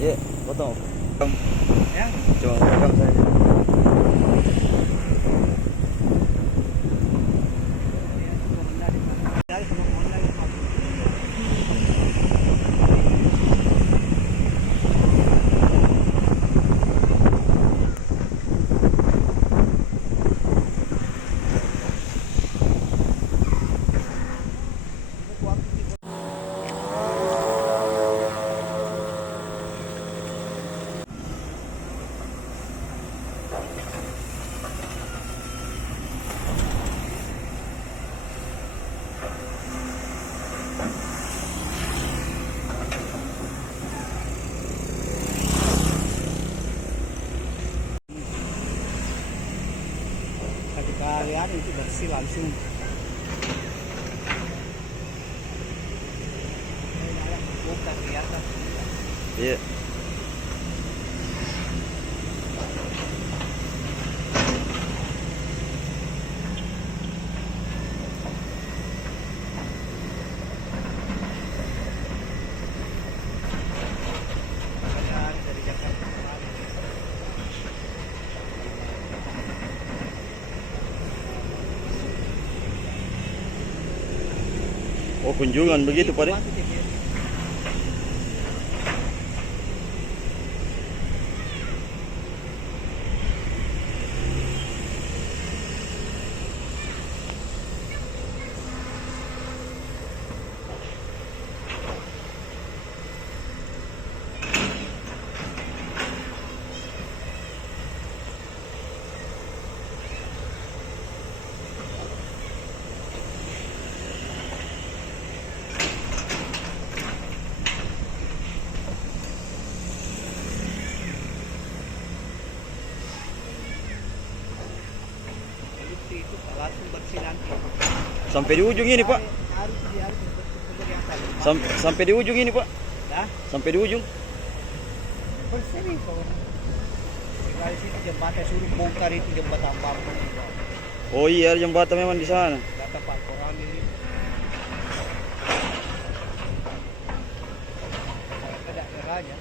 Iya, potong. Ya. Cuma rekam saja. Ketika lihat itu bersih langsung. Bukan kelihatan. Iya. Dari Jakarta. Oh, kunjungan begitu, Pak. Itu langsung bersih nanti. Sampai di ujung ini, Pak. Harus bersih Sampai di ujung ini, Pak. ya. Sampai di ujung. Bersih nih kok. Dari situ jembatan suruh bongkar itu jembatan baru. Oh iya, jembatan memang di sana. Kata Pak Koran ini. Ada daerahnya.